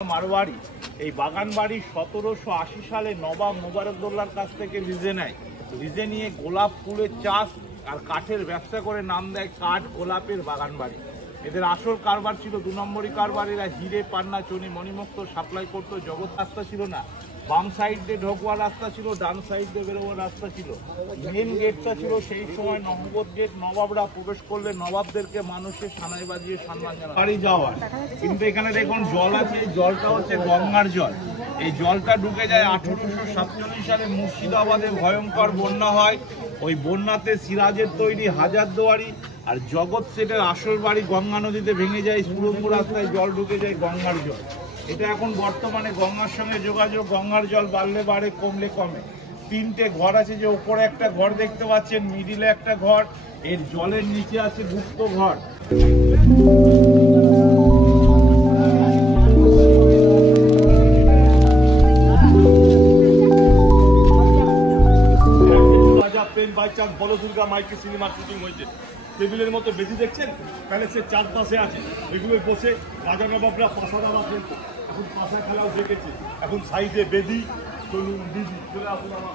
মারওয়ারি এই বাগান বাড়ি 1780 সালে নবাব মোবারকদৌল্লার কাছ থেকে লিজে নেয়। লিজে নিয়ে গোলাপ ফুলের চাষ আর কাঠের ব্যবসা করে নাম দেয় কাঠ গোলাপের বাগান বাড়ি। এদের আসল কারবার ছিল 2 নম্বরই কারবার। এরা হিরে পান্না চনি মণিমুক্ত সাপ্লাই করতো। জগৎ রাস্তা ছিল না, বাম সাইড দিয়ে ঢোকবার রাস্তা ছিল, ডান সাইড দিয়ে বেরোবার রাস্তা ছিল। মেন গেটটা ছিল সেই সময় নহবত গেট। নবাবরা প্রবেশ করলে নবাবদেরকে মানুষের সানাই বাজিয়ে সম্মান জানায় বাড়ি যাওয়ার। কিন্তু এখানে দেখুন জল আছে, এই জলটা হচ্ছে গঙ্গার জল। এই জলটা ঢুকে যায় 1847 সালে মুর্শিদাবাদে ভয়ঙ্কর বন্যা হয়। ওই বন্যাতে সিরাজের তৈরি হাজারদুয়ারি আর জগৎ সেটের আসল বাড়ি গঙ্গা নদীতে ভেঙে যায়। সুড়ঙ্গ রাস্তায় জল ঢুকে যায় গঙ্গার জল। এটা এখন বর্তমানে গঙ্গার সঙ্গে যোগাযোগ। গঙ্গার জল বাড়লে বাড়ে, কমলে কমে। 3টে ঘর আছে, যে উপরে একটা ঘর দেখতে পাচ্ছেন, মিডিলে একটা ঘর, এর জলের নিচে আছে গুপ্ত ঘর। বলদুর্গা মাইকে সিনেমার শুটিং হয়েছে। টেবিলের মতো বেশি দেখছেন, প্যালেসের চারপাশে আছে। এগুলো বসে রাজা নবাবরা পাশা দাবা খেলতো। এখন পাশা খেলাও দেখেছে। এখন সাইডে বেদি, চলুন দিদি চলে আসুন আমার